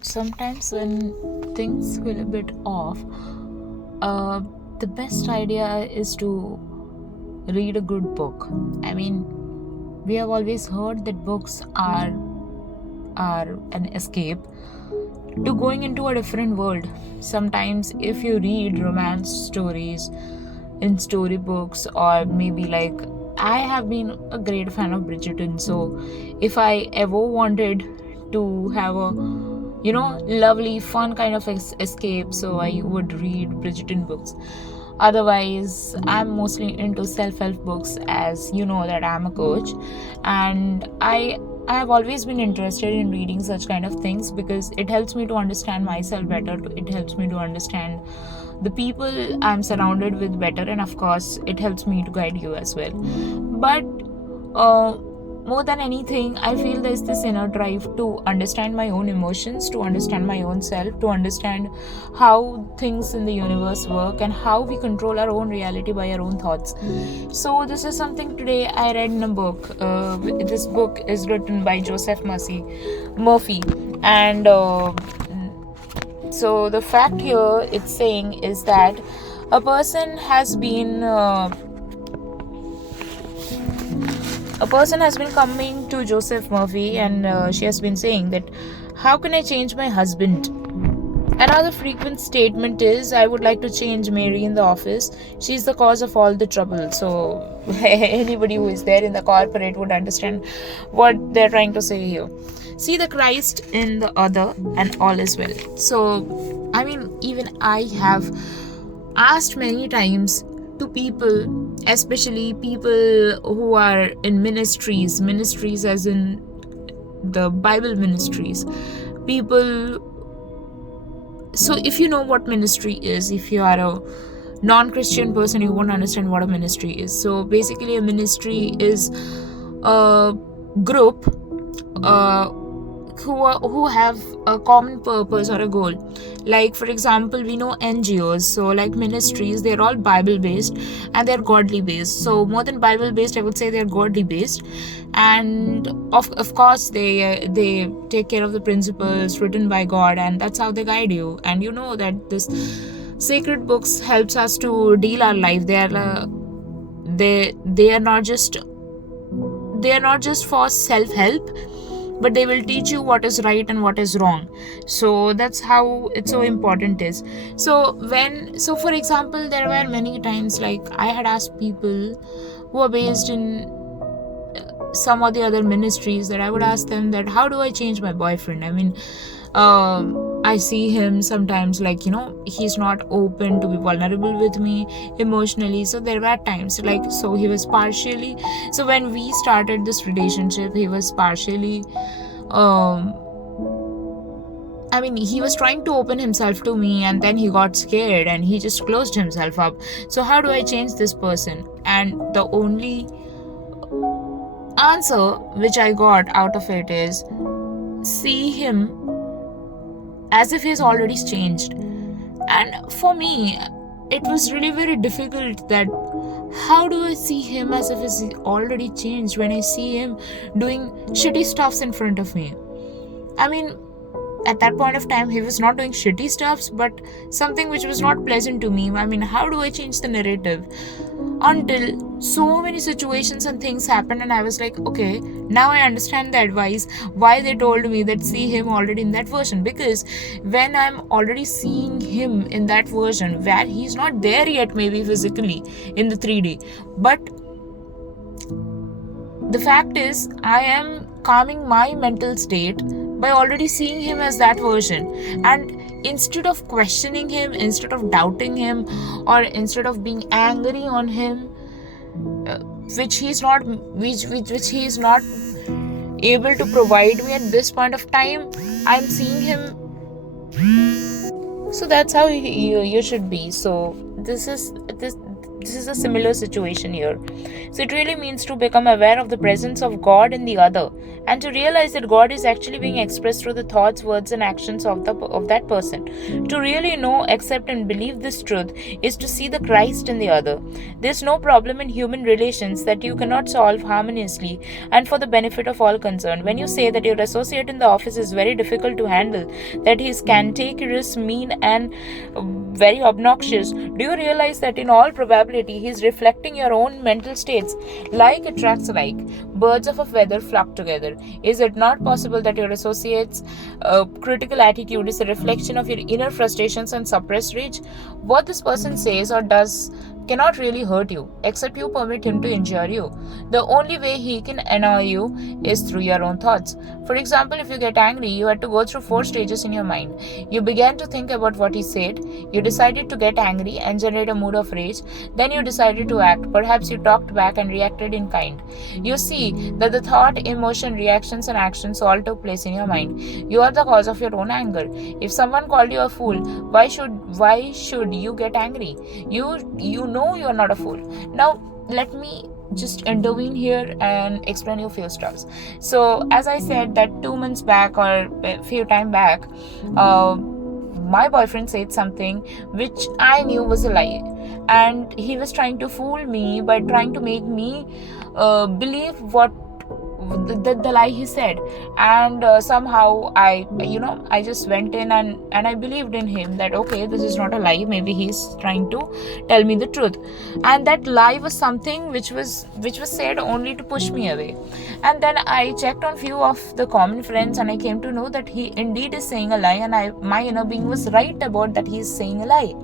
Sometimes when things feel a bit off, uh, the best idea is to read a good book. I mean, we have always heard that books are an escape to going into a different world. Sometimes, if you read romance stories in storybooks, or maybe like I have been a great fan of Bridgerton, so if I ever wanted to have a lovely fun kind of escape, so I would read Bridgerton books. Otherwise, I'm mostly into self-help books, as you know that I'm a coach, and I have always been interested in reading such kind of things because it helps me to understand myself better. It helps me to understand the people I'm surrounded with better, and of course, it helps me to guide you as well. But uh, more than anything, I feel there's this inner drive to understand my own emotions, to understand my own self, to understand how things in the universe work, and how we control our own reality by our own thoughts. So this is something today I read in a book. This book is written by Joseph Murphy, and so the fact here it's saying is that a person has been coming to Joseph Murphy, and she has been saying that, how can I change my husband? Another frequent statement is, I would like to change Mary in the office. She's the cause of all the trouble. So anybody who is there in the corporate would understand what they're trying to say here. See the Christ in the other, and all is well. So, I mean, even I have asked many times to people, especially people who are in ministries as in the Bible ministries, people. So if you know what ministry is, if you are a non-Christian person, you won't understand what a ministry is. So basically, a ministry is a group uh, who have a common purpose or a goal. Like, for example, we know NGOs, so like ministries, they're all Bible based and they're godly based. So more than Bible based, I would say they're godly based, and of course they take care of the principles written by God, and that's how they guide you. And you know that this sacred books helps us to deal our life. They are not just for self help, but they will teach you what is right and what is wrong. So that's how it's so important is. So for example, there were many times like I had asked people who are based in some of the other ministries, that I would ask them that, how do I change my boyfriend? I mean, I see him sometimes, like, he's not open to be vulnerable with me emotionally. So there were times like, so he was partially, so when we started this relationship, he was partially I mean, he was trying to open himself to me, and then he got scared and he just closed himself up. So how do I change this person? And the only answer which I got out of it is, see him as if he's already changed. And for me, it was really very difficult that, how do I see him as if he's already changed when I see him doing shitty stuffs in front of me? I mean, at that point of time, he was not doing shitty stuffs, but something which was not pleasant to me. I mean, how do I change the narrative? Until so many situations and things happened, and I was like, okay, now I understand the advice, why they told me that see him already in that version. Because when I'm already seeing him in that version, where he's not there yet, maybe physically in the 3D, but the fact is, I am calming my mental state by already seeing him as that version. And instead of questioning him, instead of doubting him, or instead of being angry on him, which he is not able to provide me at this point of time, I'm seeing him. So that's how you should be. So this this is a similar situation here. So it really means to become aware of the presence of God in the other, and to realize that God is actually being expressed through the thoughts, words, and actions of that person. To really know, accept, and believe this truth is to see the Christ in the other. There's no problem in human relations that you cannot solve harmoniously and for the benefit of all concerned. When you say that your associate in the office is very difficult to handle, that he is cantankerous, mean, and very obnoxious, do you realize that in all probability he is reflecting your own mental states? Like attracts like, birds of a feather flock together. Is it not possible that your associate's critical attitude is a reflection of your inner frustrations and suppressed rage? What this person says or does cannot really hurt you, except you permit him to injure you. The only way he can annoy you is through your own thoughts. For example, if you get angry, you had to go through 4 stages in your mind. You began to think about what he said, you decided to get angry and generate a mood of rage, then you decided to act. Perhaps you talked back and reacted in kind. You see that the thought, emotion, reactions, and actions all took place in your mind. You are the cause of your own anger. If someone called you a fool, why should you get angry? You know you are not a fool. Now let me just intervene here and explain you a few stuff. So as I said that 2 months back or a few time back, my boyfriend said something which I knew was a lie, and he was trying to fool me by trying to make me believe what the lie he said. And somehow I just went in and I believed in him that okay, this is not a lie, maybe he's trying to tell me the truth. And that lie was something which was said only to push me away. And then I checked on few of the common friends, and I came to know that he indeed is saying a lie, and my inner being was right about that he is saying a lie.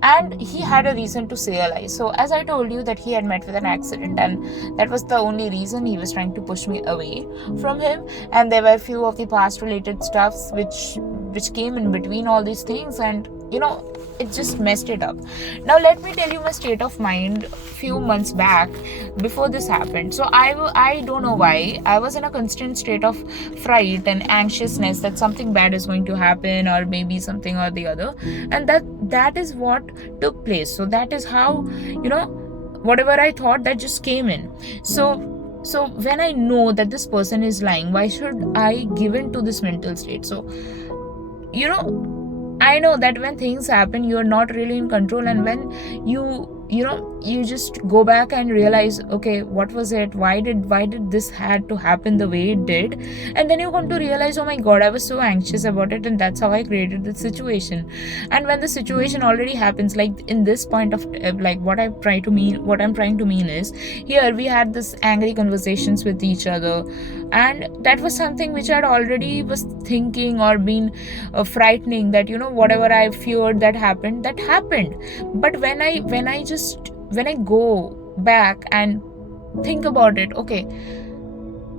And he had a reason to say a lie. So as I told you that he had met with an accident, and that was the only reason he was trying to push me away from him. And there were a few of the past related stuffs which came in between all these things, and it just messed it up. Now let me tell you my state of mind few months back before this happened. So I don't know why I was in a constant state of fright and anxiousness that something bad is going to happen, or maybe something or the other. And that is what took place. So that is how whatever I thought, that just came in. So when I know that this person is lying, why should I give in to this mental state? So I know that when things happen, you're not really in control, and when you just go back and realize, okay, what was it? Why did this had to happen the way it did? And then you come to realize, oh my God, I was so anxious about it, and that's how I created the situation. And when the situation already happens, like in this point of like what I'm trying to mean is, here we had this angry conversations with each other, and that was something which I'd already was thinking or been frightening, that whatever I feared that happened. But when I go back and think about it, okay,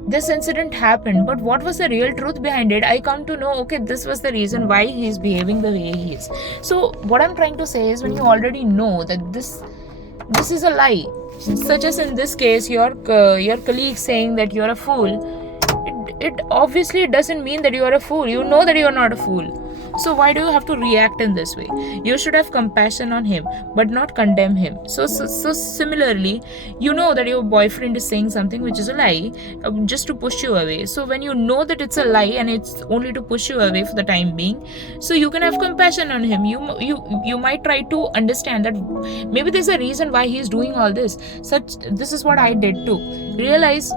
this incident happened, but what was the real truth behind it? I come to know, okay, this was the reason why he's behaving the way he is. So what I'm trying to say is, when you already know that this is a lie, such as in this case, your colleague saying that you're a fool, it obviously doesn't mean that you are a fool. You know that you are not a fool. So why do you have to react in this way? You should have compassion on him, but not condemn him. So similarly, you know that your boyfriend is saying something which is a lie, just to push you away. So when you know that it's a lie and it's only to push you away for the time being, so you can have compassion on him. You might try to understand that maybe there's a reason why he's doing all this. This is what I did too. Realize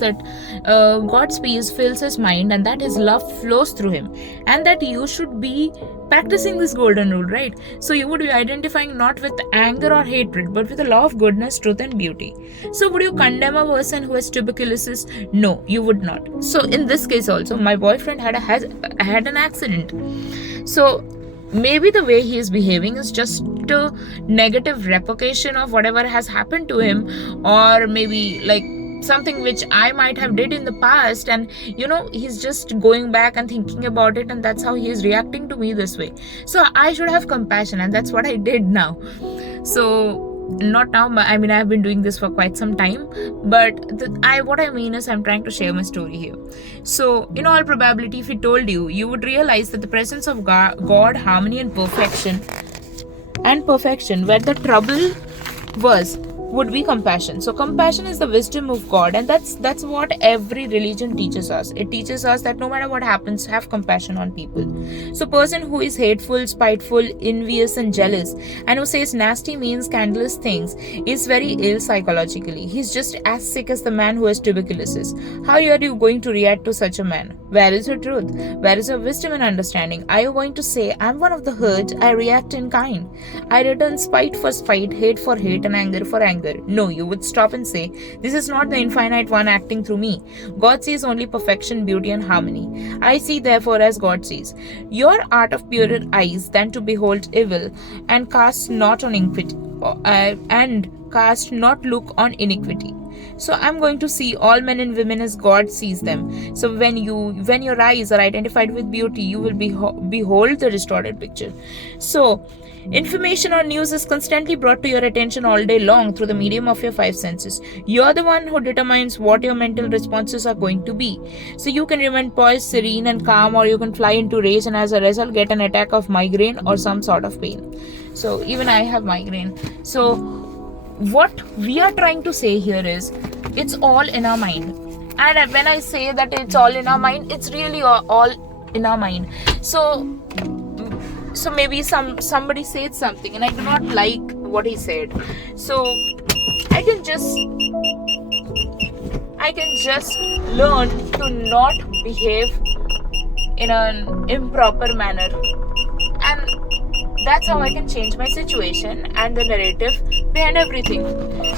that God's peace fills his mind, and that his love flows through him, and that you should be practicing this golden rule, right? So you would be identifying not with anger or hatred, but with the law of goodness, truth, and beauty. So would you condemn a person who has tuberculosis? No, you would not. So in this case also, my boyfriend had an accident. So maybe the way he is behaving is just a negative replication of whatever has happened to him, or maybe like something which I might have did in the past, and he's just going back and thinking about it, and that's how he is reacting to me this way. So I should have compassion, and that's what I did now. So not now, I mean, I've been doing this for quite some time, but what I mean is, I'm trying to share my story here. So in all probability, if he told you, you would realize that the presence of God, harmony, and perfection and perfection. Where the trouble was would be compassion. So compassion is the wisdom of God, and that's what every religion teaches us. It teaches us that no matter what happens, have compassion on people. So person who is hateful, spiteful, envious and jealous, and who says nasty, mean, scandalous things is very ill psychologically. He's just as sick as the man who has tuberculosis. How are you going to react to such a man? Where is your truth? Where is your wisdom and understanding? Are you going to say, I'm one of the hurt, I react in kind, I return spite for spite, hate for hate, and anger for anger? No, you would stop and say, this is not the infinite one acting through me. God sees only perfection, beauty, and harmony. I see therefore as God sees. Your art of purer eyes than to behold evil, and cast not on iniquity, and cast not look on iniquity. So I'm going to see all men and women as God sees them. So when your eyes are identified with beauty, you will behold the distorted picture. So information or news is constantly brought to your attention all day long through the medium of your five senses. You're the one who determines what your mental responses are going to be. So you can remain poised, serene and calm, or you can fly into rage and as a result get an attack of migraine or some sort of pain. So even I have migraine. So what we are trying to say here is, it's all in our mind. And when I say that it's all in our mind, it's really all in our mind. So maybe somebody said something and I do not like what he said, so I can just learn to not behave in an improper manner, and that's how I can change my situation and the narrative behind everything.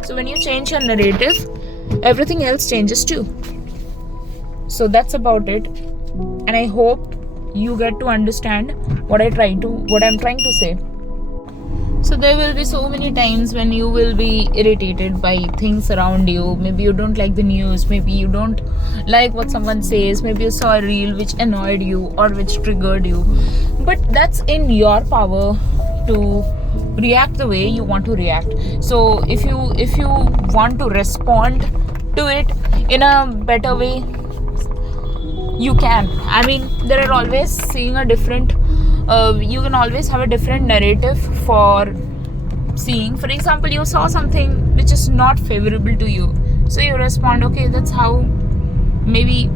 So when you change your narrative, everything else changes too. So that's about it, and I hope you get to understand what I'm trying to say. So there will be so many times when you will be irritated by things around you. Maybe you don't like the news, maybe you don't like what someone says, maybe you saw a reel which annoyed you or which triggered you. But that's in your power to react the way you want to react. So if you want to respond to it in a better way, you can. I mean, there are always seeing a different you can always have a different narrative for seeing. For example, you saw something which is not favorable to you, so you respond, okay, that's how maybe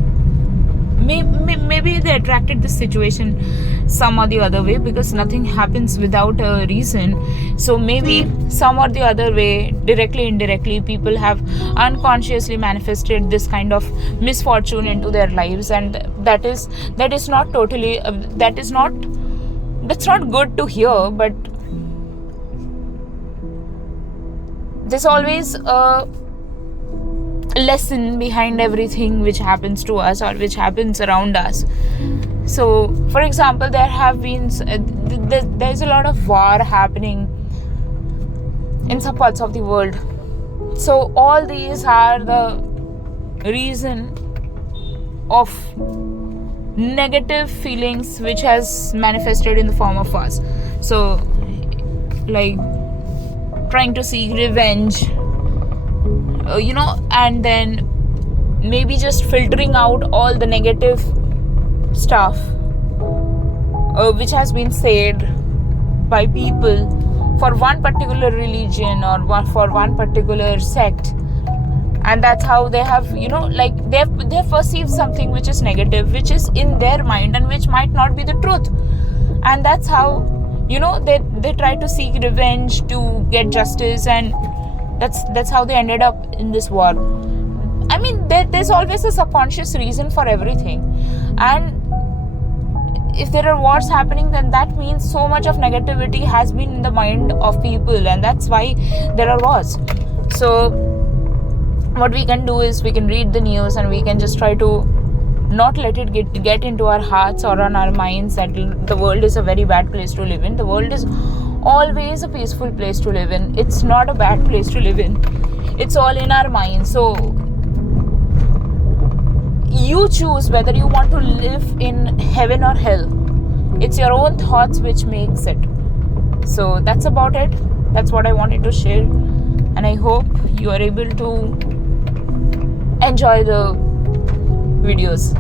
they attracted this situation some or the other way, because nothing happens without a reason. So maybe some or the other way, directly, indirectly, people have unconsciously manifested this kind of misfortune into their lives, and that is not totally that's not good to hear. But there's always a lesson behind everything which happens to us or which happens around us. So for example, there have been there's a lot of war happening in some parts of the world. So all these are the reason of negative feelings which has manifested in the form of us. So like trying to seek revenge, and then maybe just filtering out all the negative stuff which has been said by people for one particular religion or for one particular sect. And that's how they have they've perceived something which is negative, which is in their mind and which might not be the truth. And that's how they try to seek revenge to get justice, and that's how they ended up in this war. I mean, there's always a subconscious reason for everything, and if there are wars happening, then that means so much of negativity has been in the mind of people, and that's why there are wars. So what we can do is we can read the news and we can just try to not let it get into our hearts or on our minds that the world is a very bad place to live in. The world is always a peaceful place to live in. It's not a bad place to live in. It's all in our minds. So you choose whether you want to live in heaven or hell. It's your own thoughts which makes it. So that's about it. That's what I wanted to share, and I hope you are able to enjoy the videos.